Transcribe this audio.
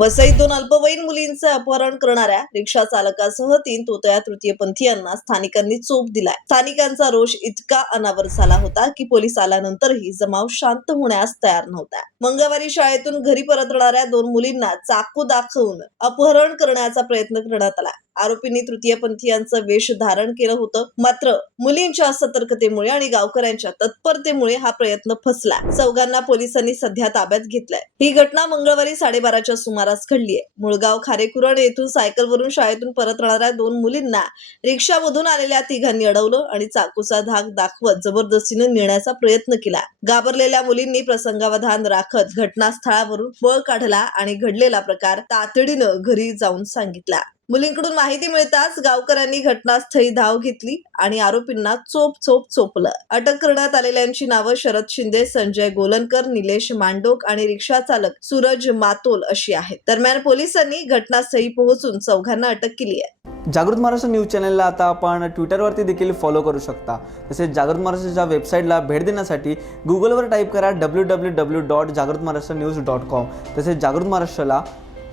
वसईत दोन अल्पवयीन मुलींचे अपहरण करणाऱ्या रिक्षा चालकासह तीन तोतया तृतीयपंथीयांना स्थानिकांनी चोप दिलाय. स्थानिकांचा रोष इतका अनावर झाला होता की पोलीस आल्यानंतरही जमाव शांत होण्यास तयार नव्हता. मंगळवारी शाळेतून घरी परतणाऱ्या दोन मुलींना चाकू दाखवून अपहरण करण्याचा प्रयत्न करण्यात आला. आरोपींनी तृतीयपंथीयांचं वेश धारण केलं होतं. मात्र मुलींच्या सतर्कतेमुळे आणि गावकऱ्यांच्या तत्परतेमुळे हा प्रयत्न फसला चौघांना पोलिसांनी सध्या ताब्यात घेतलाय. ही घटना मंगळवारी साडेबाराच्या सुमारास घडली आहे. मुळगाव खारेकुरण येथून सायकलवरून शाळेतून परत राहणाऱ्या दोन मुलींना रिक्षामधून आलेल्या तिघांनी अडवलं आणि चाकूचा धाक दाखवत जबरदस्तीने नेण्याचा प्रयत्न केला. घाबरलेल्या मुलींनी प्रसंगावधान राखत घटनास्थळावरून बळ काढला आणि घडलेला प्रकार तातडीनं घरी जाऊन सांगितला. मुलींकडून माहिती मिळताच गावकऱ्यांनी घटनास्थळी धाव घेतली आणि आरोपींना चोप चोप चोपलं. अटक करण्यात आलेल्यांची नावं शरद शिंदे संजय गोलनकर निलेश मांडोक आणि रिक्षा चालक सूरज मातोल अशी आहेत. दरम्यान पोलिसांनी घटनास्थळी पोहोचून चौघांना अटक केली आहे. जागृत महाराष्ट्र न्यूज चॅनलला आता आपण ट्विटरवरती देखील फॉलो करू शकता. तसेच जागृत महाराष्ट्राच्या वेबसाईटला भेट देण्यासाठी गुगलवर टाईप करा डब्ल्यू डब्ल्यू डब्ल्यू डॉट जागृत महाराष्ट्र न्यूज डॉट कॉम तसेच जागृत महाराष्ट्राला